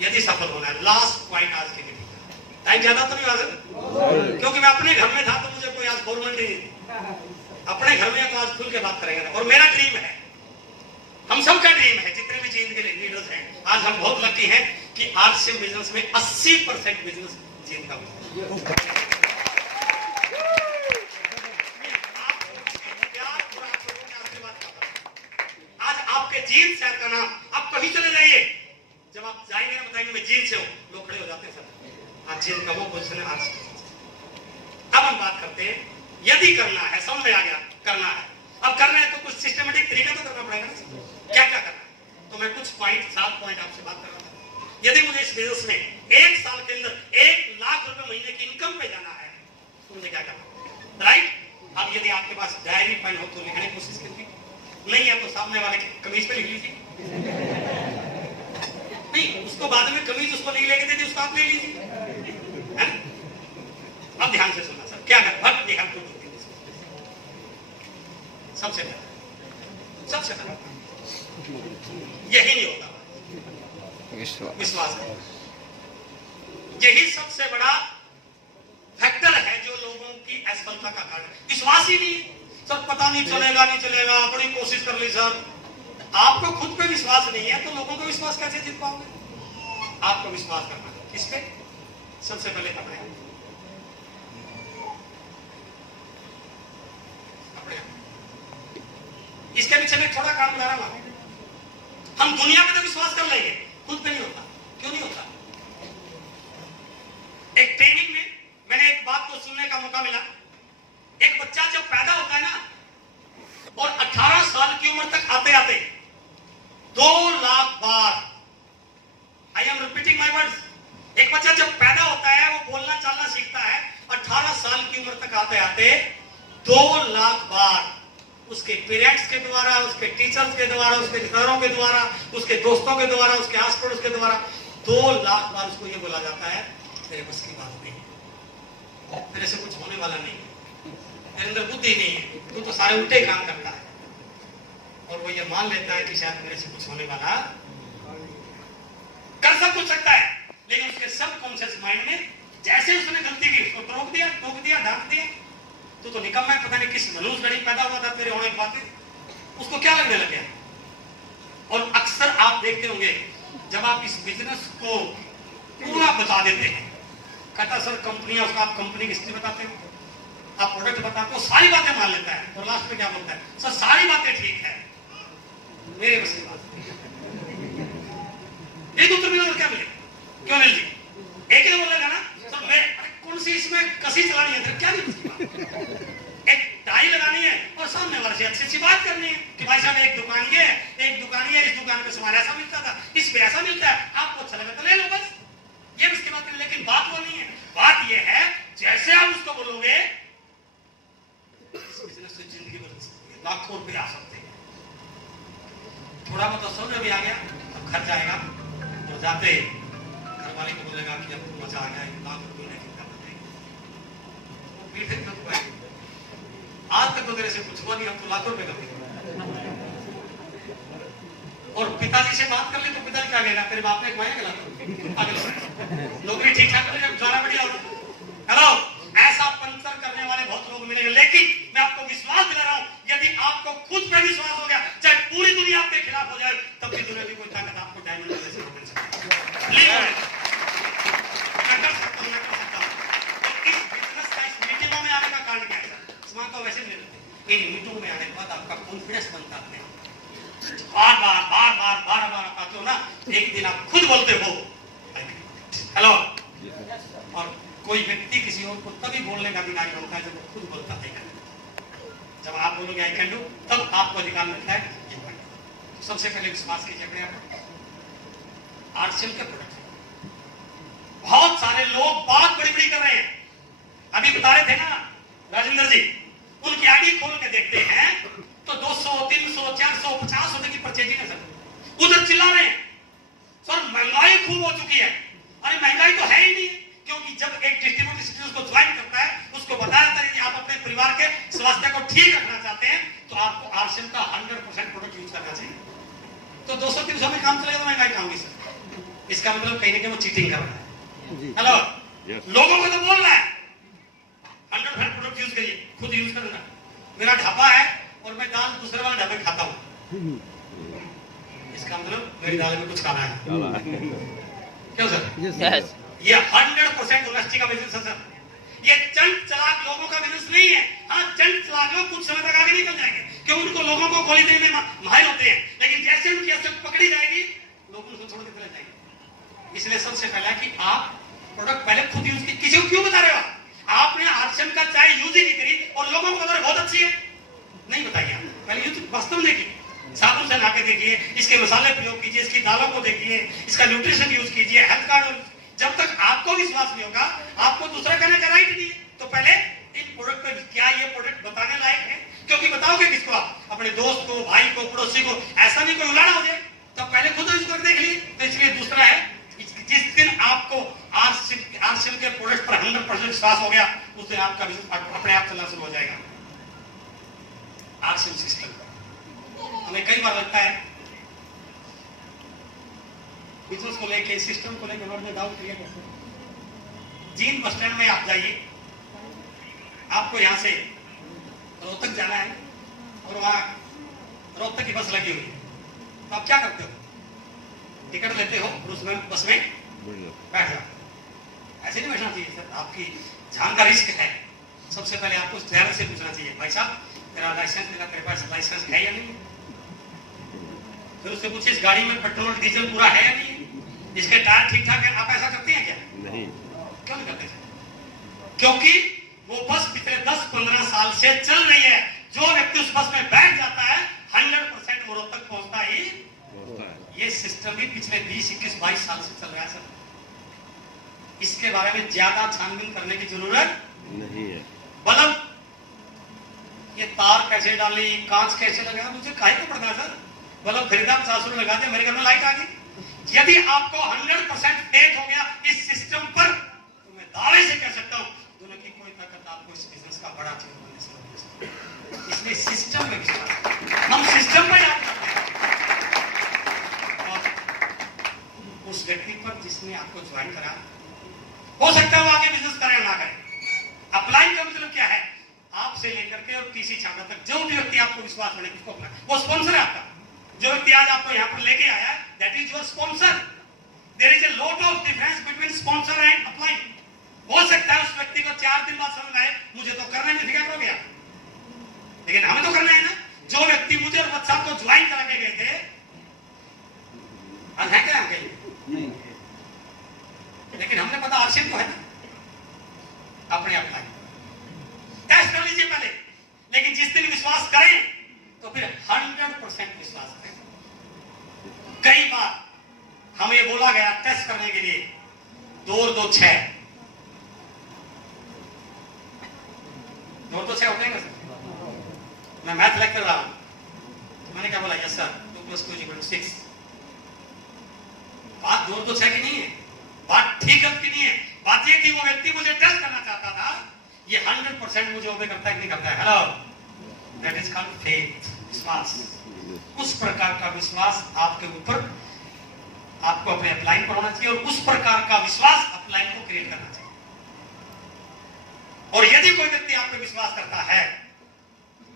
यदि सफल होना है, लास्ट पॉइंट आज के लिए टाइम ज्यादा तो नहीं हुआ सर, क्योंकि मैं अपने घर में था तो मुझे कोई आज फॉर्मेलिटी नहीं थी। अपने घर में तो आज खुल के बात करेंगे। और मेरा ड्रीम है, हम सबका ड्रीम है, जितने भी जींद के लीडर्स हैं, आज हम बहुत लकी हैं कि आरसीएम बिजनेस में 80% बिजनेस जींद का होता है। आज आपके जींद शहर का नाम, आप कहीं चले जाइए, जब आप जाएंगे ना बताएंगे मैं जींद से हूं, लोग खड़े हो जाते हैं सर, आज जींद का वो पोजीशन है आज। अब हम बात करते हैं, यदि करना है, समझ में आ गया, करना है, अब करना है तो कुछ सिस्टमेटिक तरीका तो करना पड़ेगा ना, क्या क्या करना है। तो मैं कुछ पॉइंट, 7 पॉइंट आपसे बात कर रहा था। यदि मुझे इस बिजनेस में 1 साल के अंदर 1 लाख रुपए महीने की इनकम पे जाना है तो मुझे क्या करना है, राइट। अब यदि आपके पास डायरी पेन हो तो लिखने की कोशिश कीजिए, नहीं है तो सामने वाले की कमीज पे लिख लीजिए, नहीं उसको बाद में कमीज उसको नहीं लेके देती, उसको आप ले लीजिए। अब ध्यान से सुनना सर, क्या कर भक्त ध्यान को सबसे पहले यही नहीं होता, विश्वास है, यही सबसे बड़ा फैक्टर है जो लोगों की असफलता का कारण। विश्वास ही नहीं सर, पता नहीं चलेगा नहीं चलेगा, बड़ी कोशिश कर ली सर। आपको खुद पे विश्वास नहीं है तो लोगों को विश्वास कैसे जीत पाओगे। आपको विश्वास करना है किस पे, सबसे पहले अपने इसके पीछे में थोड़ा काम बता रहा हूं। हम दुनिया पे तो विश्वास कर लेंगे, खुद पे नहीं होता। क्यों नहीं होता। एक ट्रेनिंग में मैंने एक बात को सुनने का मौका मिला। एक बच्चा जब पैदा होता है ना और 18 साल की उम्र तक आते आते 2 लाख बार, I am repeating my words, एक बच्चा जब पैदा होता है वो बोलना चालना सीखता है, 18 साल की उम्र तक आते आते 2 लाख बार उसके पेरेंट्स के द्वारा, उसके टीचर्स के द्वारा, उसके रिश्तेदारों के द्वारा, उसके दोस्तों के द्वारा, उसके आस पड़ोस के द्वारा 2 लाख बार उसको ये बोला जाता है तेरे बस की बात नहीं, तेरे से कुछ होने वाला नहीं, तेरे अंदर बुद्धि नहीं है, तू तो सारे उल्टे काम करता है। और वो ये मान लेता है कि शायद मेरे से कुछ होने वाला, कर सब कुछ सकता है, लेकिन उसके सबकॉन्शियस माइंड में जैसे उसने गलती की उसको टोक दिया, डांट दिया, तो निकम्मा है, पता नहीं किस मनुष्य गरीब पैदा हुआ था तेरे होने के बाद, उसको क्या लगने लग गया। और अक्सर आप देखते होंगे जब आप इस बिजनेस को पूरा बता देते हैं, कहता सर कंपनियां, उसका आप कंपनी की हिस्ट्री बताते हो, आप प्रोडक्ट बताते हो, सारी बातें मान लेता है और लास्ट में क्या बोलता है, सर सारी बातें ठीक है, मेरे बस की बात एक उत्तर मिला तो क्या मिले, क्यों मिल जी, एक ही बोलेगा ना सर मैं कौन सी इसमें कसी चलानी है, क्या नहीं, एक टाई लगानी है और सामने वाले से अच्छी बात करनी है कि भाई साहब एक दुकान ये है, एक दुकान ये, इस दुकान पे सामान ऐसा मिलता था, इस पे ऐसा मिलता है, आपको अच्छा लगा तो ले लो बस, ये उसकी बात है। लेकिन बात वो नहीं है, बात ये है जैसे आप उसको बोलोगे इस बिजनेस से जिंदगी बदल सकती है, लाखों रुपए आ सकते हैं। थोड़ा बहुत समझ में भी आ गया, अब घर जाएगा तो जाते घर वाले को बोलेगा कि अब मजा आ गया, 1 लाख रुपए आज तक तो तेरे से कुछ हुआ नहीं, हम तो लाखों रुपए कमाएंगे। और पिताजी से बात कर ले तो पिताजी क्या कहेगा, तेरे बाप ने कमाया लाखों, नौकरी ठीक ठाक करेगा, जाना बढ़िया होगा। हेलो, ऐसा पंचर करने वाले बहुत लोग मिलेंगे, लेकिन मैं आपको विश्वास दिला रहा हूं, यदि आपको खुद पे विश्वास हो गया, चाहे पूरी दुनिया आपके खिलाफ हो जाए, तब भी दुनिया की कोई ताकत आपको डायमंड में से रोक नहीं सकती। तो वैसे नहीं, इन मीटिंग में आने के बाद आपका कॉन्फिडेंस बनता है, बार बार आते हो ना, एक दिन आप खुद बोलते हो हेलो, और कोई व्यक्ति किसी और को तभी बोलने का अधिकार बनता है जब वो खुद बोलता है। जब आप बोलोगे आई कैन डू, तब आपको अधिकार मिलता है। तो सबसे पहले विश्वास कीजिए अपने आप। आरसीएम के प्रोडक्ट बहुत सारे लोग बात बड़ी बड़ी कर रहे हैं, अभी बता रहे थे ना राजेंद्र जी, उनकी आईडी खोल के देखते हैं तो 200, 300, 400, 50 रुपए की परचेजिंग है सर। उधर चिल्ला रहे हैं सर महंगाई खूब हो चुकी है। अरे महंगाई तो है ही नहीं, क्योंकि जब एक डिस्ट्रीब्यूटर उसको ज्वाइन करता है, उसको बताया जाता है कि आप अपने परिवार के स्वास्थ्य को ठीक रखना चाहते हैं तो आपको आरसीएम का 100% प्रोडक्ट यूज करना चाहिए। तो 200-300 में काम चलेगा तो महंगाई कहाँ होगी सर, इसका मतलब कहीं ना कहीं वो चीटिंग कर रहा है। हेलो, लोगों को तो बोल रहा है 100% प्रोडक्ट यूज करिए, खुद यूज करना। मेरा ढाबा है और मैं दाल दूसरे वाले ढाबे खाता हूँ, इसका मतलब मेरी दाल में कुछ खाना है। क्यों सर? Yes. ये 100% ऑनेस्टी का बिजनेस है सर। ये चंट चलाक लोगों का बिजनेस नहीं है। हाँ, चंट चलाक लोग कुछ समय तक आगे निकल जाएंगे क्योंकि उनको लोगों को गोली देने में माहिर होते हैं, लेकिन जैसे उनकी असर पकड़ी जाएगी लोग उनको छोड़ के चले जाएंगे। इसलिए सबसे पहला कि आप प्रोडक्ट पहले खुद यूज कीजिए। किसी को क्यों बता रहे हो? आपने आर्शन का चाय यूज ही नहीं करी और लोगों को बता रहे बहुत अच्छी है, नहीं बताइए। आप पहले यूज वास्तव में देखिए, साबुन से नहा के देखिए, इसके मसाले प्रयोग कीजिए, इसकी दालों को देखिए, इसका न्यूट्रिशन यूज कीजिए, हेल्थ कार्ड। जब तक आपको विश्वास नहीं होगा, आपको दूसरा कहने का राइट नहीं है। तो पहले इन प्रोडक्ट पे क्या ये प्रोडक्ट बताने लायक है? क्योंकि बताओगे किसको? आप अपने दोस्त को, भाई को, पड़ोसी को, ऐसा नहीं कोई उलाना हो जाए। तो पहले खुद यूज कर देख लीजिए। तो इसलिए दूसरा है, जिस दिन आपको आरसीएम के प्रोडक्ट पर 100% विश्वास हो गया, उस दिन आपका बिजनेस अपने आप चलना शुरू हो जाएगा। आरसीएम सिस्टम हमें कई बार लगता है बिजनेस को लेके, सिस्टम को लेके लोग डाउट क्रिएट करते हैं। जींद बस स्टैंड में आप जाइए, आपको यहां से रोहतक जाना है और वहां रोहतक की बस लगी हुई है, तो आप क्या करते हो? टिकट लेते हो और उसमें बस में बैठ जाओ। ऐसे नहीं बैठना चाहिए सर, आपकी जान का रिस्क है। सबसे पहले आपको ड्राइवर से पूछना चाहिए, भाई साहब तेरा लाइसेंस, तेरे पास लाइसेंस है या नहीं? फिर उससे पूछिए इस गाड़ी में पेट्रोल डीजल पूरा है या नहीं, इसके टायर ठीक ठाक है। आप ऐसा करते हैं क्या? नहीं। क्यों नहीं करते? क्योंकि वो बस पिछले 10-15 साल से चल रही है। जो व्यक्ति उस बस में बैठ जाता है 100% वो रोहतक पहुंचता ही। ये सिस्टम भी पिछले 20, 21, 22 साल से चल रहा है सर। इसके बारे में ज्यादा छानबीन करने की जरूरत नहीं है। बल्ब, ये तार कैसे डाली, कांच कैसे लगाया, मुझे काहे को पड़ता है सर? बल्ब खरीदा, 50 रुपए लगा दिया, मेरे घर में लाइट आ गई। यदि आपको 100% फेथ हो गया इस सिस्टम पर, तो मैं दावे से कह सकता हूं दोनों की कोई ताकत आपको इस बिजनेस का बड़ा चीज बनने से रोक नहीं सकती। इसलिए सिस्टम में विश्वास, हम सिस्टम पर याद करते हैं। और उस व्यक्ति पर जिसने आपको ज्वाइन करा, हो सकता है वो आगे बिजनेस करे ना करे। अपलाइन का मतलब क्या है? आपसे लेकर के और तीसरी छात्र तक जो भी व्यक्ति आपको विश्वास बने, किसको अपना, वो स्पॉन्सर है आपका। जो व्यक्ति आज आपको यहाँ पर लेके आया, that is your sponsor. There is a lot of difference between sponsor and upline. हो सकता है उस व्यक्ति को 4 दिन बाद समझ आए मुझे तो करना नहीं था, क्या हो गया, लेकिन हमें तो करना है ना। जो व्यक्ति मुझे और बच्चा को ज्वाइन करा के गए थे, आज है क्या नहीं, लेकिन हमने पता आरसीएम को है ना, अपने अपलाइन टेस्ट कर लीजिए पहले। लेकिन जिस दिन विश्वास करें तो फिर 100% विश्वास करें। कई बार हमें बोला गया टेस्ट करने के लिए 2 और 2 6, 2 और 2 6 होते हैं ना सर? मैं मैथ लेक्चर रहा हूं, तो मैंने क्या बोला, यस सर 2 + 2 = 6। बात 2 और 2 6 की नहीं है, बात ठीक है की नहीं है। बात ये थी वो व्यक्ति मुझे टेस्ट करना चाहता था, ये 100% मुझे ओबे करता है कि नहीं करता है। Hello, that is called faith, विश्वास। उस प्रकार का विश्वास आपके ऊपर, आपको अपने अपलाइन पर होना चाहिए और उस प्रकार का विश्वास अपलाइन को क्रिएट करना चाहिए। और यदि कोई व्यक्ति आप पे विश्वास करता है,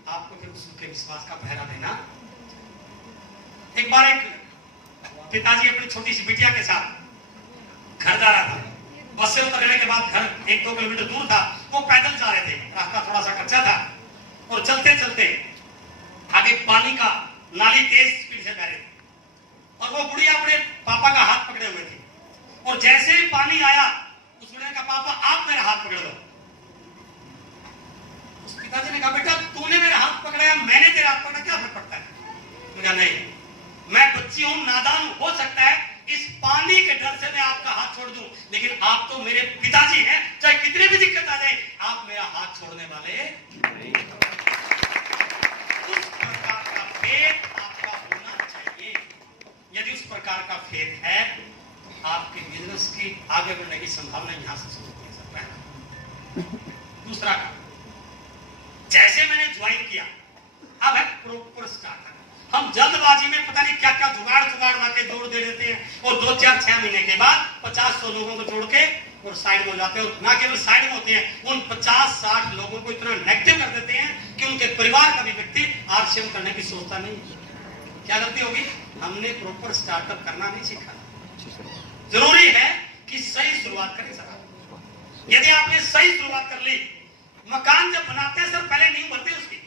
आपको फिर उसके विश्वास का पहरा देना। एक बार एक पिताजी अपनी छोटी सी बिटिया के साथ घर जा रहा था। बस से उतरने के बाद घर 1-2 किलोमीटर दूर था, वो पैदल जा रहे थे, रास्ता थोड़ा सा कच्चा था और चलते चलते आगे पानी का नाली तेज स्पीड से बह रही थी और वो बुढ़िया अपने पापा का हाथ पकड़े हुए थी। और जैसे ही पानी आया, उस बुढ़िया का पापा आप मेरा हाथ पकड़ लो। उस पिताजी ने कहा, बेटा तूने मेरा हाथ पकड़ा, मैंने तेरा हाथ पकड़ा, क्या फर्क पड़ता है? मुझे नहीं, मैं बच्ची हूं, नादान हो सकता है, इस पानी के डर से मैं आपका हाथ छोड़ दूं, लेकिन आप तो मेरे पिताजी हैं, चाहे कितनी भी दिक्कत आ जाए आप मेरा हाथ छोड़ने वाले नहीं। उस प्रकार का फेथ आपका होना चाहिए। यदि उस प्रकार का फेथ है, आपके बिजनेस की आगे बढ़ने की संभावना यहां से शुरू हो सकता है। दूसरा, जैसे मैंने ज्वाइन किया, अब है प्रॉपर स्टार्टर। हम जल्दबाजी में पता नहीं क्या क्या जुगाड़ के जोड़ दे देते हैं और 2-4-6 महीने के बाद 50-100 लोगों को जोड़ के और साइड में हो जाते हैं। और ना केवल साइड में होते हैं, उन 50-60 लोगों को इतना नेगेटिव कर देते हैं कि उनके परिवार का भी व्यक्ति आरसीएम करने की सोचता नहीं। क्या गलती होगी? हमने प्रॉपर स्टार्टअप करना नहीं सीखा। जरूरी है कि सही शुरुआत करें सर। यदि आपने सही शुरुआत कर ली, मकान जब बनाते हैं सर पहले नींव भरते उसकी,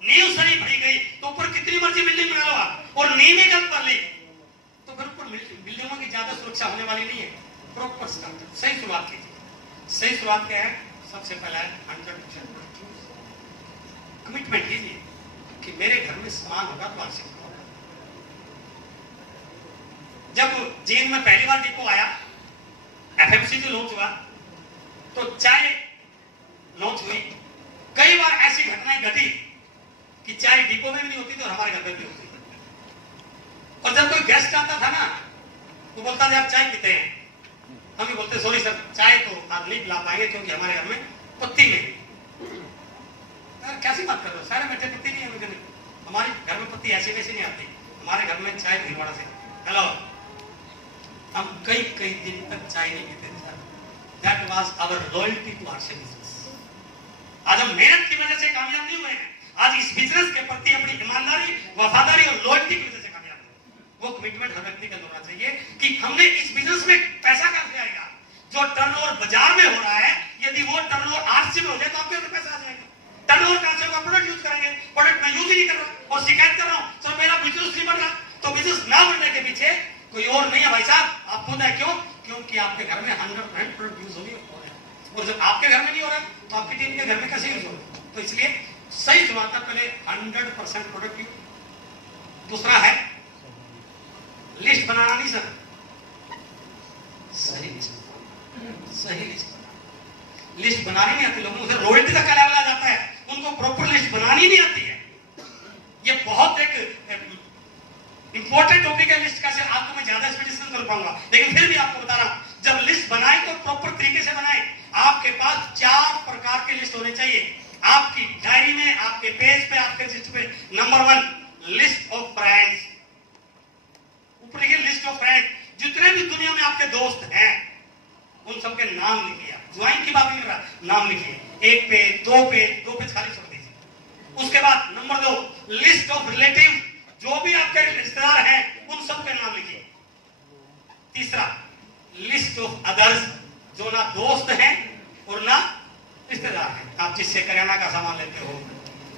नींव सही भरी गई तो ऊपर कितनी मर्जी बिल्डिंग बना लो आप, और नींव ही गलत भर ली तो फिर ऊपर बिल्डिंगों की ज्यादा सुरक्षा होने वाली नहीं है। प्रॉपर स्टार्टअप, सही शुरुआत कीजिए। सही शुरुआत क्या है? सबसे पहला है 100% कमिटमेंट कीजिए कि मेरे घर में सामान होगा तो आरसीएम होगा। जब जींद में पहली बार डिपो आया, एफएमसीजी लॉन्च हुआ, तो चाय लॉन्च हुई। कई बार ऐसी घटनाएं घटी कि चाय डिपो में भी नहीं होती तो हमारे घर में भी होती। और जब कोई गेस्ट आता था ना तो बोलता था आप चाय पीते हैं, हम भी बोलते सॉरी सर चाय तो आप नहीं पिला पाएंगे क्योंकि हमारे घर में पत्ती नहीं। कैसी बात कर रहे हो? सारे बैठे पत्ती नहीं है, हमारे घर में पत्ती ऐसी वैसी नहीं आती, हमारे घर में चाय भीलवाड़ा से। हेलो, हम कई दिन तक चाय नहीं पीते थे sir. That was our loyalty to RCM business. आज हम मेहनत की वजह से कामयाब नहीं हुए हैं, आज इस बिजनेस के प्रति अपनी ईमानदारी, वफादारी और लॉयल्टी की वजह से कामयाब हुए। वो कमिटमेंट हर व्यक्ति का होना चाहिए कि हमने इस बिजनेस में पैसा कहां से आएगा? जो टर्नओवर बाजार में हो रहा है, यदि वो टर्नओवर आरसीएम में हो जाए तो आपके पैसा आ जाएगा। टर्नओवर कहां से होगा? प्रोडक्ट यूज करेंगे, प्रोडक्ट मैं यूज ही नहीं कर रहा और शिकायत कर रहा हूं सर मेरा बिजनेस नहीं बढ़ रहा। तो बिजनेस ना बढ़ने के पीछे कोई और नहीं है भाई साहब, आप खुद है। क्यों? क्योंकि आपके घर में 100% प्रोडक्ट यूज हो रही है और जब आपके घर में नहीं हो रहा है तो आपकी टीम के घर में कैसे यूज होगा? तो इसलिए सही शुरुआत का पहले 100% प्रोडक्ट यूज। दूसरा है लिस्ट बनाना नहीं सर, सही लिस्ट लिस्ट बनानी नहीं आती लोगों को। रॉयल्टी तक का लेवल आ जाता है, उनको प्रॉपर लिस्ट बनानी नहीं आती है। ये बहुत एक इंपॉर्टेंट टॉपिक है लिस्ट का। आपको मैं ज्यादा इसमें डिस्कस कर पाऊंगा, लेकिन फिर भी आपको बता रहा हूं, जब लिस्ट बनाए तो प्रॉपर तरीके से बनाए। आपके पास 4 प्रकार की लिस्ट होनी चाहिए आपकी डायरी में, आपके पेज पे, आपके लिस्ट पे। Number 1 list of friends. ऊपर लिखिए लिस्ट ऑफ फ्रेंड। जितने भी दुनिया में आपके दोस्त हैं उन सबके नाम लिखिए। ज्वाइन की बात नहीं कर रहा, नाम लिखिए। 1 पेज 2 पेज खाली छोड़ दीजिए। उसके बाद नंबर 2 लिस्ट ऑफ रिलेटिव। जो भी आपके रिश्तेदार हैं उन सबके नाम लिखिए। तीसरा लिस्ट ऑफ अदर्स, जो ना दोस्त हैं और ना रिश्तेदार हैं। आप जिससे किराना का सामान लेते हो,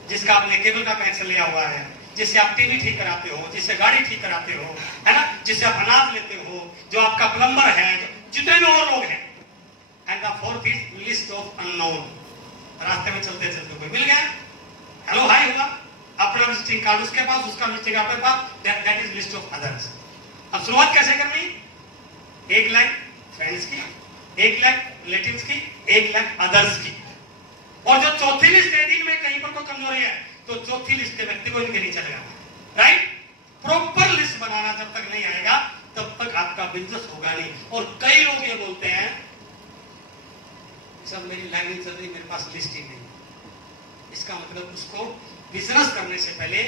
जिसका आपने केबल का कनेक्शन लिया हुआ है, जिससे आप टीवी ठीक कराते हो, जिससे गाड़ी ठीक कराते हो, है ना, जिससे आप अनाज लेते हो, जो आपका प्लम्बर है, जितने भी और लोग हैं। And the fourth is list of unknown. रास्ते में चलते चलते कोई मिल गया, हेलो हाय हुआ, अपना विजिटिंग कार्ड उसके पास, उसका visiting card pass, that is list of others. अब शुरुआत कैसे करनी? 1 लाख फ्रेंड्स की, 1 लाख रिलेटिव्स की, 1 लाख अदर्स की। और जो चौथी लिस्ट है, दिन में कहीं पर कोई कमजोरी है तो चौथी लिस्ट के व्यक्ति को इनके नहीं चलेगा। राइट? प्रॉपर लिस्ट बनाना जब तक नहीं आएगा तब तक आपका बिजनेस होगा नहीं। और कई लोग ये बोलते हैं सब मेरी लाइन नहीं चल रही, मेरे पास लिस्ट ही नहीं। इसका मतलब उसको बिजनेस करने से पहले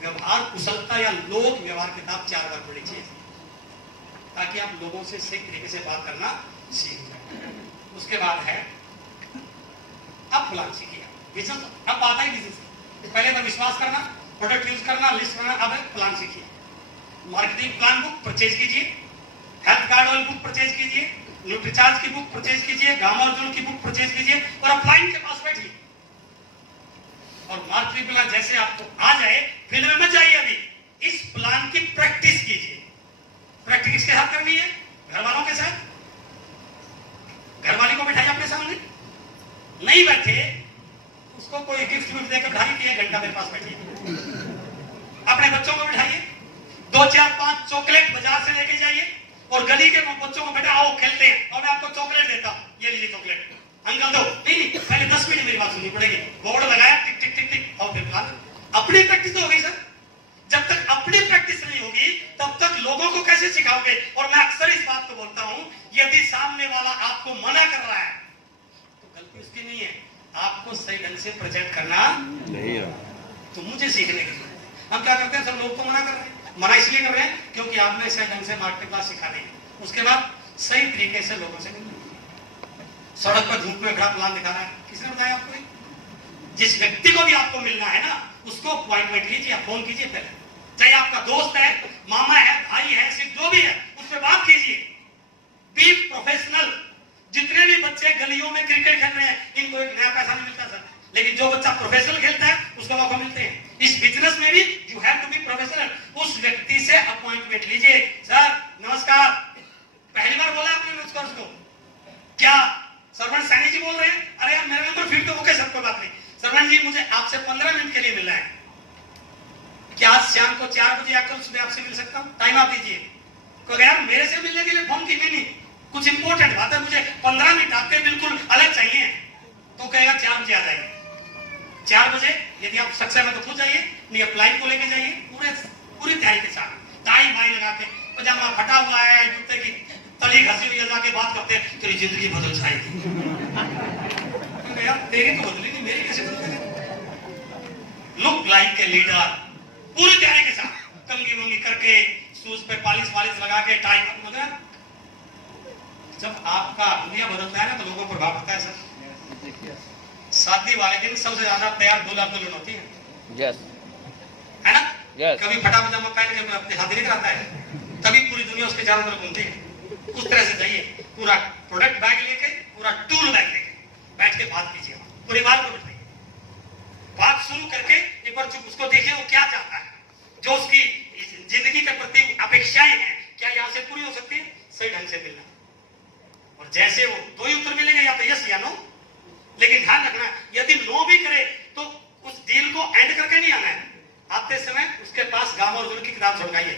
व्यवहार कुशलता या लोक व्यवहार किताब 4 बार पढ़नी चाहिए, ताकि आप लोगों से सही तरीके से बात करना सीख जाए। उसके बाद है अब प्लान सीखिए। बिजनेस अब आता है बिजनेस, पहले तो विश्वास करना, प्रोडक्ट यूज करना, लिस्ट करना। अब प्लान सीखिए। मार्केटिंग प्लान बुक परचेज कीजिए, health card oil book purchase कीजिए, न्यूट्रीचार्ज की बुक परचेज कीजिए, गामा अर्जुन की बुक परचेज कीजिए और अपलाइन के पास बैठिए। और मार्केटिंग प्लान जैसे आपको आ जाए, फील्ड में मत जाइए, अभी इस प्लान की प्रैक्टिस कीजिए। प्रैक्टिस किसके साथ करनी है? घर वालों के साथ। घर वाले को बैठाइए अपने सामने, नहीं बैठे उसको कोई गिफ्ट विफ्ट देकर बिठाइए, 1 घंटा मेरे पास बैठिए। अपने बच्चों को बिठाइए, 2 4 5 चॉकलेट बाजार से लेके जाइए और गली के बच्चों को बेटा आओ खेलते हैं और मैं आपको चॉकलेट देता हूं, ये लीजिए चॉकलेट, अंकल दो। नहीं, पहले 10 मिनट मेरी बात सुननी पड़ेगी। बोर्ड लगाया, टिक टिक टिक टिक, और फिर प्लान। अपनी प्रैक्टिस तो हो गई सर। जब तक अपनी प्रैक्टिस नहीं होगी तब तक लोगों को कैसे सिखाओगे? और मैं अक्सर इस बात को बोलता हूं, यदि सामने वाला आपको मना कर रहा है तो गलती उसकी नहीं है, आपको सही ढंग से प्रेजेंट करना नहीं है। तो मुझे सीखने की जरूरत है। हम क्या करते हैं, सब लोग को मना कर रहे हैं। मना इसलिए कर रहे हैं क्योंकि आपने सही ढंग से मार्केटिंग क्लास सिखा दी। उसके बाद सही तरीके से लोगों से मिलना। सड़क पर धूप में खड़ा प्लान दिखा रहा है, किसने बताया आपको? जिस व्यक्ति को भी आपको मिलना है ना, उसको अपॉइंटमेंट लीजिए, फोन कीजिए पहले, चाहे आपका दोस्त है, मामा है, भाई है, सिर्फ जो भी है, उससे बात कीजिए। Be professional. जितने भी बच्चे गलियों में क्रिकेट खेल रहे हैं, इनको एक नया पैसा नहीं मिलता सर, लेकिन जो बच्चा प्रोफेशनल खेलता है उसको मौका मिलते हैं। इस बिजनेस में भी you have to be professional. उस व्यक्ति से अपॉइंटमेंट लीजिए। सर नमस्कार, पहली बार बोला आपने नमस्कार उसको, क्या सरपंच सैनी जी बोल रहे हैं? अरे यार मेरा नंबर फिर तो ओके सर, कोई बात नहीं। सरपंच जी मुझे आपसे 15 मिनट के लिए मिलना है, क्या आज शाम को 4 बजे आकर सुबह आपसे मिल सकता हूँ? टाइम आप दीजिए। तो यार मेरे से मिलने के लिए फोन कीजिए, नहीं कुछ इंपॉर्टेंट बात है, मुझे 15 मिनट आपके बिल्कुल अलग चाहिए। तो कहेगा 4 बजे आ जाएंगे। 4 बजे यदि आप सक्षम है तो खुद जाइए, नहीं अप्लाई को लेके जाइए, पूरी तैयारी के साथ, टाई बाई लगा के, पजामा फटा हुआ है, जूते की तली घसी हुई है, जाके बात करते हैं तेरी जिंदगी बदल जाएगी। यार तेरी तो बदली नहीं, मेरी कैसे बदलेगी? लुक लाइक ए लीडर, पूरी तैयारी के साथ, कंगी वंगी करके, शूज पे पॉलिश लगा के, टाई मतलब। जब आपका दुनिया बदलता है ना तो लोगों को प्रभाव पड़ता है सर। शादी वाले दिन सबसे ज्यादा तैयार दूल्हा दुल्हन होती है, यस है ना? यस। कभी फटा पजामा पहन के अपनी शादी नहीं कराता है, तभी पूरी दुनिया उसके चारों तरफ घूमती है। उस तरह से जाइए, पूरा प्रोडक्ट बैग लेके, पूरा टूल बैग लेके बैठ के बात कीजिए, परिवार को बिठाइए, बात शुरू करके एक बार चुप उसको देखिए वो क्या चाहता है, जो उसकी जिंदगी के प्रति अपेक्षाएं हैं, क्या यहाँ से पूरी हो सकती है? सही ढंग से मिलना। और जैसे वो 2 ही उत्तर मिलेंगे, या तो यस या नो। लेकिन ध्यान रखना, यदि नो भी करे तो उस डील को एंड करके नहीं आना है। आते समय उसके पास गांव और जुड़ की किताब छुड़वाइए।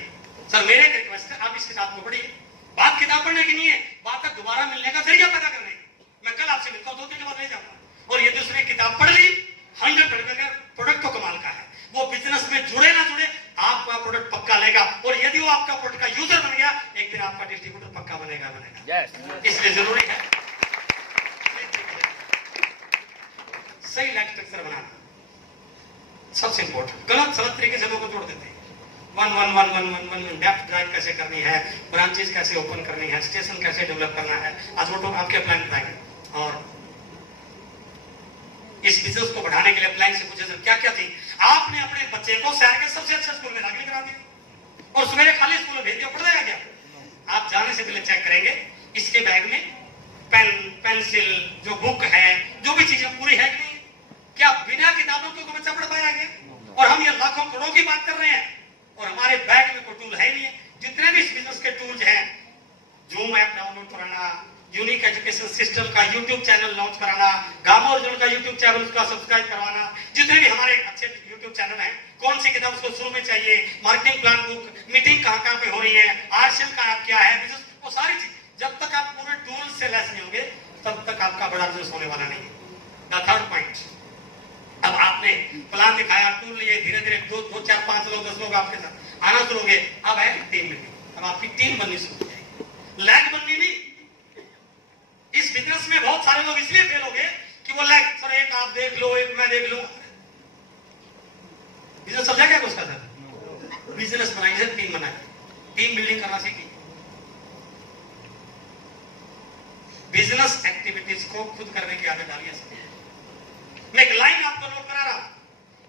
सर मेरे रिक्वेस्ट है, आप इस किताब को पढ़िए। बात किताब पढ़ने की नहीं है, बात है दोबारा मिलने का जरिया पैदा करने की। मैं कल आपसे मिलता हूँ, 2 दिन के बाद ले जाऊंगा, और यदि उसने किताब पढ़ ली, 100% का प्रोडक्ट तो कमाल का है। वो बिजनेस में जुड़े ना जुड़े, आपका प्रोडक्ट पक्का लेगा। और यदि वो आपका प्रोडक्ट का यूजर बन गया, एक दिन आपका डिस्ट्रीब्यूटर पक्का बनेगा। इसलिए जरूरी है सही लाइफ स्ट्रक्चर बनाना, सबसे इंपॉर्टेंट। गलत सलत तरीके से लोगों को जोड़ देते हैं। 1 डेप्थ ड्राइव कैसे करनी है, ब्रांचेस कैसे ओपन करनी है, स्टेशन कैसे डेवलप करना है, आज वो तो आपके प्लान बताएंगे। और इस बिजनेस को बढ़ाने के लिए प्लान से पूछे सर क्या क्या थी? आपने अपने बच्चे को शहर के सबसे अच्छे स्कूल में दाखिल करा दिया और सवेरे खाली स्कूल में भेज दिया, पढ़ जाएगा क्या? आप जाने से पहले चेक करेंगे इसके बैग में पेन, पेंसिल, जो बुक है, जो भी चीजें पूरी है कि नहीं। क्या बिना किताबों के बच्चा पढ़ पाया गया? और हम ये लाखों करोड़ों की बात कर रहे हैं और हमारे बैग में कोई टूल है नहीं है। जितने भी बिजनेस के टूल्स हैं, जूम ऐप डाउनलोड कराना, यूनिक एजुकेशन सिस्टम का यूट्यूब चैनल लॉन्च कराना, गामा ओरिजिनल का यूट्यूब चैनल का सब्सक्राइब करवाना, जितने भी हमारे अच्छे यूट्यूब चैनल हैं, कौन सी किताब उसको शुरू में चाहिए, मार्केटिंग प्लान बुक, मीटिंग कहाँ पे हो रही है, आरसीएल का ऐप क्या है, बिजनेस, वो सारी चीज। जब तक आप पूरे टूल से लेस नहीं होंगे तब तक आपका बड़ा बिजनेस होने वाला नहीं है। द थर्ड पॉइंट, अब आपने प्लान दिखाया, टूल लिए, धीरे धीरे 2, 4, 5 लोग, 10 लोग आपके साथ आना शुरू हो गए। अब है टीम मीटिंग, अब आपकी टीम बननी शुरू हो जाएगी। लैग बननी नहीं। इस बिजनेस में बहुत सारे लोग इसलिए फेल हो गए कि वो लैग, सर एक आप देख लो, एक मैं देख लूं। बिजनेस समझा क्या उसका सर? बिजनेस बनाइए, टीम बनाइए, टीम बिल्डिंग करना सीखिए। बिजनेस एक्टिविटीज को खुद करने की आदत डालिए। मैं एक लाइन आपको नोट करा रहा हूं,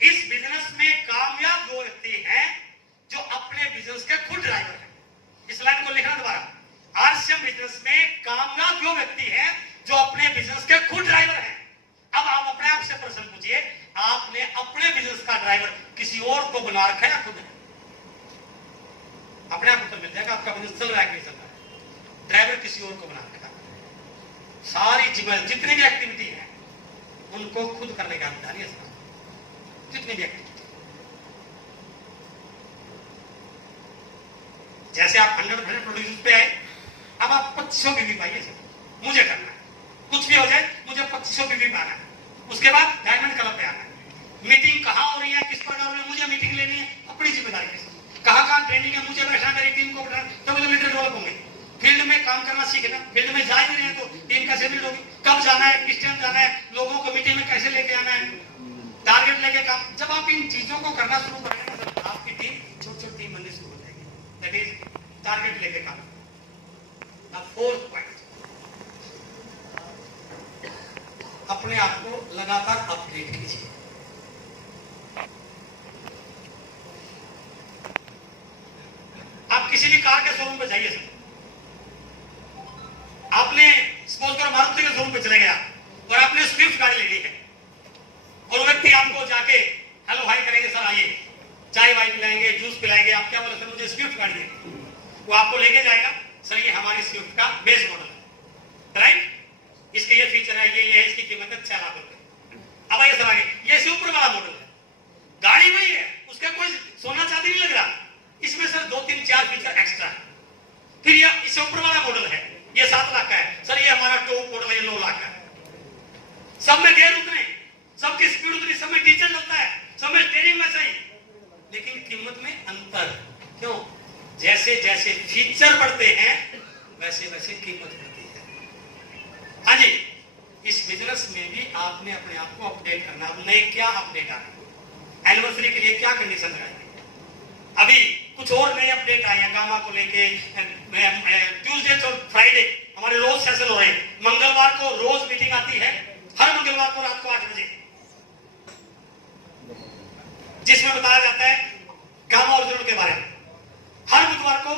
इस बिजनेस में कामयाब वो व्यक्ति हैं जो अपने बिजनेस के खुद ड्राइवर हैं। इस लाइन को लिखना दोबारा, आरसीएम बिजनेस में कामयाब वो व्यक्ति है जो अपने बिजनेस के खुद ड्राइवर हैं। अब आप अपने आप से प्रश्न पूछिए, आपने अपने बिजनेस का ड्राइवर किसी और को बना रखा है या खुद है? अपने आप उत्तर मिल जाएगा, आपका बिजनेस चल रहा है कि नहीं चल रहा है। ड्राइवर किसी और को बना रखा है। सारी जितनी भी एक्टिविटी है उनको खुद करने का जिम्मेदारी है। जितनी भी एक्टिविटी, जैसे आप 100% प्रोड्यूस पे आए, अब आप 2500 बीवी पाइए सर, मुझे करना है, कुछ भी हो जाए मुझे 2500 बीवी पाना है। उसके बाद डायमंड क्लब पे आना है। मीटिंग कहाँ हो रही है, किस प्रकार हो रही है, मुझे मीटिंग लेनी है, अपनी जिम्मेदारी के साथ। कहाँ ट्रेनिंग है, मुझे बैठना, मेरी टीम को बैठाना, तो मुझे लीडर डेवलप होंगे। फील्ड में काम करना सीखना, फील्ड में जा ही नहीं है तो टीम कैसे बिल्ड होगी? कब जाना है, किस टाइम जाना है, लोगों को मीटिंग में कैसे लेके आना है, टारगेट लेके काम। जब आप इन चीजों को करना शुरू करेंगे ना, टीम छोटी छोटी टीम बननी शुरू हो जाएगी। दैट इज टारगेट लेके काम। द फोर्थ पॉइंट, अपने आप को लगातार अपडेट कीजिए। आप किसी भी कार के शोरूम पे जाइए सर, आपने सपोज करो मारुति के शोरूम पे चले गया और आपने स्विफ्ट गाड़ी ले ली है और व्यक्ति आपको जाके हेलो हाई करेंगे, सर आइए चाय वाई पिलाएंगे, जूस पिलाएंगे, आप क्या बोले सर मुझे स्विफ्ट गाड़ी है, वो आपको लेके जाएगा, सर ये हमारी स्विफ्ट का बेस मॉडल है, राइट, इसके ये फीचर है, ये है, इसकी कीमत है 6 लाख रुपए। अब आइए सर आगे, ये इससे ऊपर वाला मॉडल है, गाड़ी वही है, उसका कोई सोना चांदी नहीं लग रहा, इसमें सर 2 3 4 फीचर एक्स्ट्रा है। फिर ये इससे ऊपर वाला मॉडल है, ये 7 लाख का है, सर ये हमारा टॉप मॉडल है, 9 लाख का है। सब में गेयर उतने, सबकी स्पीड उतनी, सब में डीजल चलता है, सब में स्टीयरिंग में सही, लेकिन कीमत में अंतर। क्यों? जैसे जैसे फीचर बढ़ते हैं वैसे वैसे कीमत बढ़ती है। हाँ जी, इस बिजनेस में भी आपने अपने आप को अपडेट करना। अब नए क्या अपडेट आ रहे हैं, एनिवर्सरी के लिए क्या कंडीशन लगाएंगे, अभी कुछ और नए अपडेट आए हैं गामा को लेके। ट्यूसडे और फ्राइडे हमारे रोज सेशन हो रहे हैं, मंगलवार को रोज मीटिंग आती है, हर मंगलवार को रात को 8 बजे, जिसमें बताया जाता है गामा ओरिजिनल के बारे में। हर बुधवार को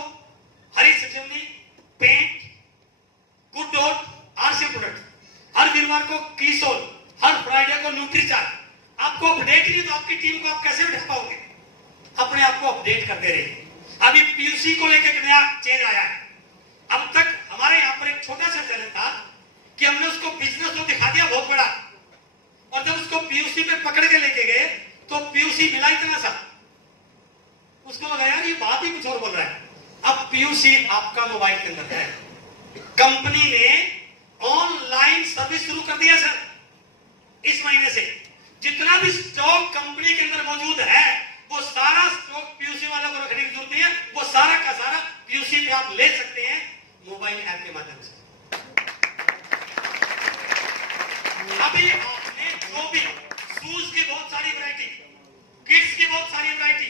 हरी सचमनी, paint, good dot, RC product, हर वीरवार को कीसोल, हर फ्राइडे को न्यूट्रीचार्ज। आपको अपडेट नहीं तो आपकी टीम को आप कैसे उठा पाओगे? अपने आप को अपडेट करते रहिए। अभी पीयूसी को लेकर नया चेंज आया है। अब तक हमारे यहाँ पर एक छोटा सा चैनल था कि हमने उसको बिजनेस तो दिखा दिया बहुत बड़ा, और जब उसको पीयूसी पे पकड़ के लेके गए तो पीयूसी मिला इतना सा, उसको लगा यार ये बात ही कुछ और बोल रहा है। अब पीयूसी आपका मोबाइल के अंदर है। कंपनी ने ऑनलाइन सर्विस शुरू कर दिया सर, इस महीने से जितना भी स्टॉक कंपनी के अंदर मौजूद है वो सारा स्टॉक पीयूसी वाला को रखने की जरूरत नहीं है, वो सारा का सारा पीयूसी पे आप ले सकते हैं मोबाइल ऐप के माध्यम से। अभी आपने जो भी शूज की बहुत सारी वैरायटी, किड्स की बहुत सारी वैरायटी,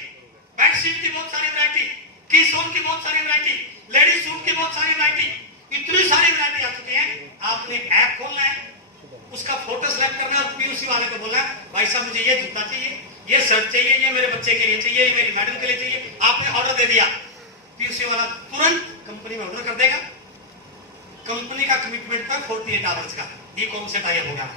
बेडशीट की बहुत सारी वैरायटी, कीसोन की बहुत सारी वैरायटी, लेडीज सूट की बहुत सारी वैरायटी, इतनी सारी वैरायटी आ चुकी है। आपने ऐप खोलना है, उसका फोटो सेलेक्ट करना है और पीयूसी वाले को बोलना है भाई साहब मुझे ये जूता चाहिए, ये शर्ट चाहिए, ये मेरे बच्चे के लिए चाहिए, ये मेरी मैडम के लिए चाहिए। आपने ऑर्डर दे दिया, पीयूसी वाला तुरंत कंपनी में ऑर्डर कर देगा। कंपनी का कमिटमेंट था 48 आवर्स का, ई कॉमर्स से टाइप होगा।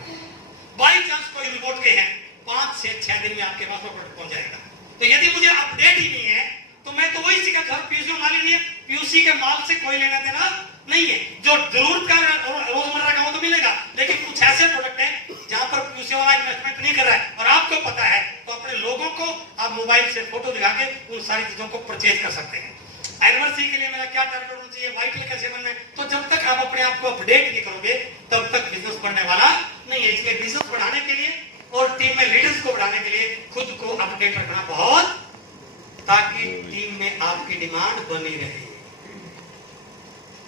बाई चांस कोई रिपोर्ट के हैं 5 से 6 दिन में आपके पास प्रोडक्ट पहुंच जाएगा। तो यदि मुझे अपडेट ही नहीं है तो मैं तो वही शिकायत कर, पीयूसी माल ही नहीं है, पीयूसी के माल से कोई लेना देना नहीं है। जो जरूरत का रोजमर्रा का वो तो मिलेगा, लेकिन कुछ ऐसे प्रोडक्ट है जहां पर पीयूसी वाला इन्वेस्टमेंट नहीं कर रहा है और आपको पता है, तो अपने लोगों को आप मोबाइल से फोटो दिखा के उन सारी चीजों को परचेज कर सकते हैं। एनिवर्सरी के लिए मेरा क्या टारगेट होना चाहिए, वाइटल कैसे बनना है, तो जब तक आप अपने आप को अपडेट नहीं करोगे तब तक बिजनेस बढ़ने वाला नहीं है। इसलिए बिजनेस बढ़ाने के लिए और टीम में लीडर्स को बढ़ाने के लिए खुद को अपडेट रखना बहुत, ताकि टीम में आपकी डिमांड बनी रहे।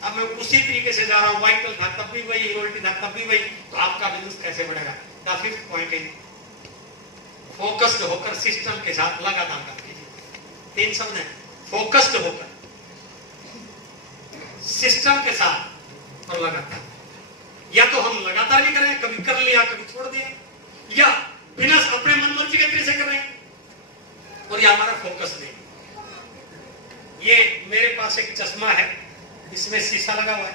अब मैं उसी तरीके से जा रहा हूं, वाइटल था तब भी वही, रोल्टी था तब भी वही, तो आपका बिजनेस कैसे बढ़ेगा? The fifth point is focused होकर सिस्टम के साथ लगातार काम कीजिए। 3 शब्द हैं, फोकस्ड होकर, सिस्टम के साथ और लगातार। या तो हम लगातार नहीं कर रहे हैं, कभी कर लिया कभी छोड़ दिया, या बिना अपने मनमर्जी के तरीके से कर रहे हैं, और ये हमारा फोकस नहीं। ये मेरे पास एक चश्मा है, इसमें शीशा लगा हुआ है।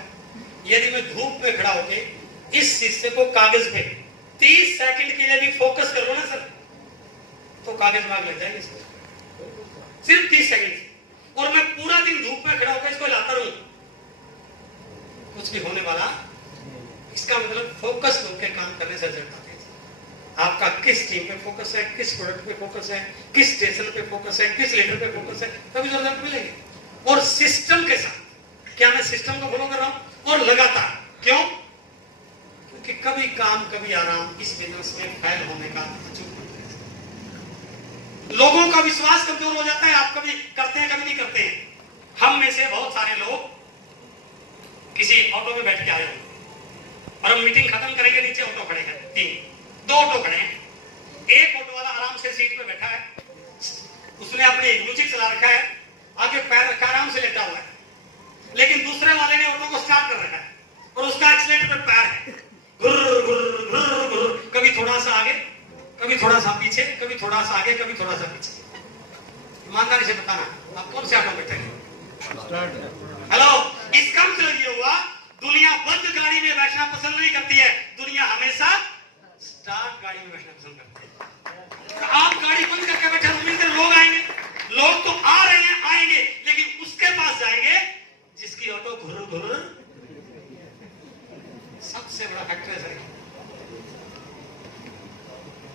यदि मैं धूप में खड़ा होकर इस शीशे को कागज पे 30 सेकंड के लिए भी फोकस कर लो ना सर, तो कागज में आग लग जाएगी सर, सिर्फ 30 सेकंड। और मैं पूरा दिन धूप में खड़ा होकर इसको लाता रहूं, कुछ भी होने वाला। इसका मतलब फोकस होकर काम करने से रिजल्ट आते हैं। आपका किस टीम पे फोकस है, किस प्रोडक्ट पे फोकस है, किस स्टेशन पे फोकस है, किस लीडर पे फोकस है, तभी रिजल्ट मिलेंगे। और सिस्टम के साथ, क्या मैं सिस्टम को फॉलो कर रहा हूं? और लगातार। क्यों? क्योंकि कभी काम कभी आराम, इस बिजनेस में फेल होने का लोगों का विश्वास कमजोर हो जाता है। आप कभी करते हैं कभी नहीं करते हैं। हम में से बहुत सारे लोग किसी ऑटो में बैठ के आए होंगे और हम मीटिंग खत्म करेंगे, नीचे ऑटो खड़े हैं, 2 ऑटो खड़े हैं। एक ऑटो वाला आराम से सीट पे बैठा है, उसने अपनी म्यूजिक चला रखा है, आगे पैर रखा आराम से लेटा हुआ है, लेकिन दूसरे वाले ने ऑटो को स्टार्ट कर रखा है और उसका एक्सीलेटर पे पैर है, गुर्र गुर्र गुर्र गुर्र, कभी थोड़ा सा आगे, कभी थोड़ा सा पीछे, कभी थोड़ा सा आगे, कभी थोड़ा सा पीछे। ईमानदारी से बताना आप कौन से ऑटो में बैठेंगे? हेलो, इसका मतलब ये हुआ दुनिया बंद गाड़ी में बैठना पसंद नहीं करती है, दुनिया हमेशा स्टार्ट गाड़ी में बैठना पसंद करती है। आप गाड़ी बंद करके बैठे, उम्मीद है लोग आएंगे, लोग तो आ रहे हैं, आएंगे, लेकिन उसके पास जाएंगे जिसकी ऑटो घुर घुर। सबसे बड़ा फैक्टर है सर,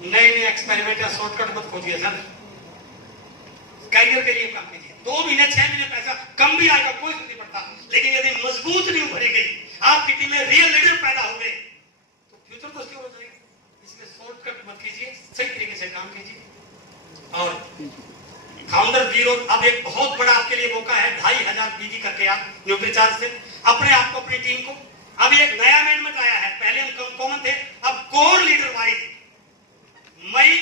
नए नए एक्सपेरिमेंट या शॉर्टकट मत खोजिए सर, कैरियर के लिए काम कीजिए। 2 महीने 6 महीने पैसा कम भी आएगा, कोई फर्क नहीं पड़ता, लेकिन यदि मजबूत नहीं भरी गई, आपकी टीम में रियल लीडर पैदा हो गए, तो फ्यूचर तो सिक्योर हो जाएगा। इसलिए शॉर्टकट मत कीजिए, सही तरीके से काम कीजिए। और फाउंडर जीरो अब एक बहुत बड़ा आपके लिए मौका है, 2500 बीजी करके आप न्यूट्रीचार्ज से अपने आप को, अपनी टीम को, अब एक नया अमेंडमेंट आया है, पहले हम कॉमन थे, अब कोर लीडर वाइज मई,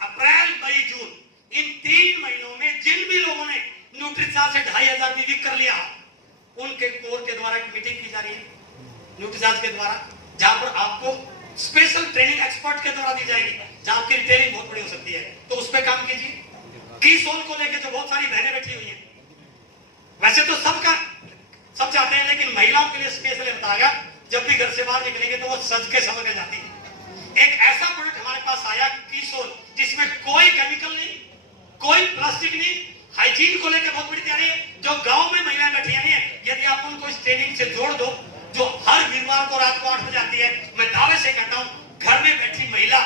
अप्रैल, मई, जून, इन 3 महीनों में जिन भी लोगों ने न्यूट्रीचार्ज से 2500 बीजी कर लिया, उनके कोर के द्वारा एक मीटिंग की जा रही है न्यूट्रीचार्ज के द्वारा, जहां पर आपको स्पेशल ट्रेनिंग एक्सपर्ट के द्वारा दी जाएगी, जहां आपकी रिटेलिंग बहुत बड़ी हो सकती है, तो उस पर काम कीजिए। की सोल को लेकर जो बहुत सारी बहनें बैठी हुई हैं, वैसे तो सब चाहते हैं, लेकिन महिलाओं के लिए स्पेशल बताया, जब भी घर से बाहर निकलेंगे तो वो सज के समझ के जाती है। एक ऐसा प्रोडक्ट हमारे पास आया की सोल, जिसमें कोई केमिकल नहीं, कोई प्लास्टिक नहीं, हाइजीन को लेकर बहुत बड़ी तैयारी है। जो गांव में महिलाएं बैठी है, यदि आप उनको इस ट्रेनिंग से जोड़ दो, जो हर वीरवार को रात को 8 बजे आती है, मैं दावे से कहता हूं घर में बैठी महिला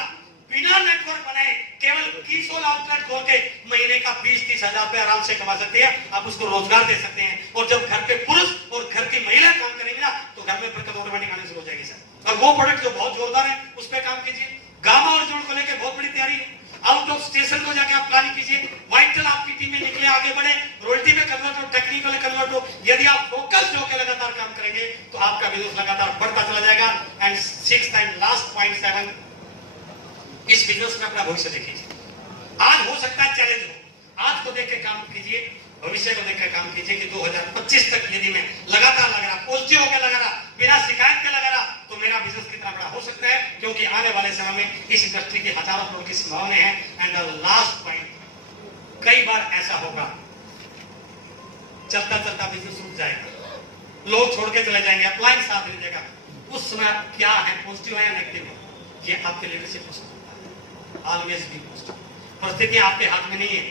बिना नेटवर्क बनाए केवल कीसोल आउटलेट खोल के महीने का 20-30 हजार रुपए आराम से कमा सकती है, आप उसको रोजगार दे सकते हैं। और जब घर पे पुरुष और घर की महिला काम करेंगे ना, तो घर में बरकत ऑटोमेटिक आने शुरू हो जाएगी सर। और वो प्रोडक्ट जो बहुत जोरदार है, उस पर काम कीजिए। गामा और जोड़ को लेकर बहुत बड़ी तैयारी है, आउट ऑफ स्टेशन को जाके आप प्लानिंग कीजिए। वाइटल आपकी टीम में निकले, आगे बढ़े, रॉयल्टी में कन्वर्ट हो, टेक्निकल कन्वर्ट हो। यदि आप फोकस्ड होकर लगातार काम करेंगे तो आपका बिजनेस लगातार बढ़ता चला जाएगा। And 6th and last point 7, इस बिजनेस में अपना भविष्य देखिए। आज हो सकता है चैलेंज हो, आज को देख के काम कीजिए, भविष्य को देख के काम कीजिए कि 2025 तक यदि मैं लगातार लग रहा, पॉजिटिव होकर लगा रहा, बिना शिकायत के लगा रहा, तो मेरा बिजनेस कितना बड़ा हो सकता है, क्योंकि आने वाले समय में इस इंडस्ट्री की हजारों करोड़ की संभावनाएं हैं। एंड द लास्ट पॉइंट, कई बार ऐसा होगा चलता चलता बिजनेस रुक जाएगा, लोग छोड़ के चले जाएंगे, अप्लाइंग साथ नहीं देगा, उस समय आप क्या है, पॉजिटिव है या नेगेटिव है, ये आपके लीडरशिप को ऑलवेज बी पॉजिटिव। परिस्थितियां आपके हाथ में नहीं है,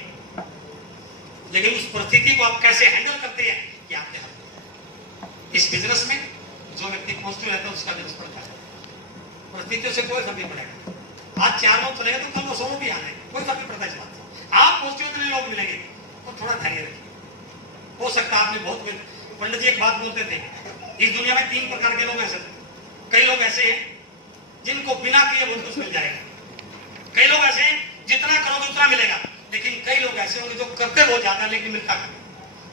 लेकिन उस परिस्थिति को आप कैसे हैंडल करते हैं ये आपके हाथ में। इस बिजनेस में जो व्यक्ति पॉजिटिव रहता है उसका बिजनेस बढ़ता है, परिस्थितियों से कोई फर्क नहीं पड़ेगा। आज 4 लोग चलेगा तो कल 200 लोग भी आ जाएंगे, कोई फर्क नहीं पड़ता इस बात से। आप पॉजिटिव लोग मिलेंगे तो थोड़ा धैर्य रखिए। हो सकता है आपने बहुत, पंडित जी एक बात बोलते थे, इस दुनिया में 3 प्रकार के लोग हैं सर। कई लोग ऐसे हैं जिनको बिना किए बहुत कुछ मिल जाएगा, कई लोग ऐसे हैं जितना करोगे उतना मिलेगा, लेकिन कई लोग ऐसे होंगे जो करते बहुत ज्यादा लेकिन मिलता कम।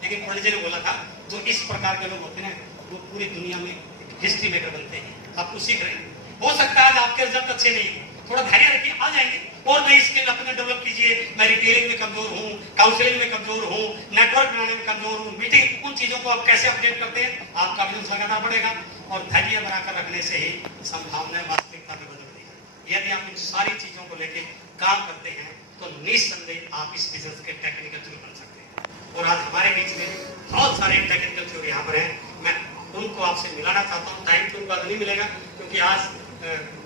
लेकिन पंडित जी ने बोला था जो इस प्रकार के लोग होते हैं वो पूरी दुनिया में हिस्ट्री मेकर बनते हैं। आप कुछ सीख रहे हैं, हो सकता है आपके रिजल्ट अच्छे नहीं, थोड़ा धैर्य रखिए, आ जाएंगे। और नई स्किल अपने डेवलप कीजिए। मैं रिटेलिंग में कमजोर हूँ, काउंसलिंग में कमजोर हूँ, नेटवर्क बनाने में कमजोर हूँ, मीटिंग, उन चीजों को आप कैसे अपडेट करते हैं, आपका बिजनेस लगातार बढ़ेगा। और धैर्य बनाकर रखने से ही संभावनाएं वास्तविकता में बदलती है। यदि आप इन सारी चीजों को लेकर काम करते हैं तो निस्संदेह आप इस बिजनेस के टेक्निकल थ्योरी बन सकते हैं। और आज हमारे बीच में बहुत सारे टेक्निकल थ्योरी यहाँ पर हैं, मैं उनको आपसे मिलाना चाहता हूँ। टाइम तो उनका नहीं मिलेगा, क्योंकि आज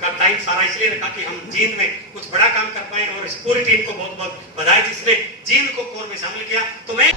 का टाइम सारा इसलिए रखा कि हम जींद में कुछ बड़ा काम कर पाए। और इस पूरी टीम को बहुत बहुत बधाई जिसने जींद को कोर में शामिल किया। तो मैं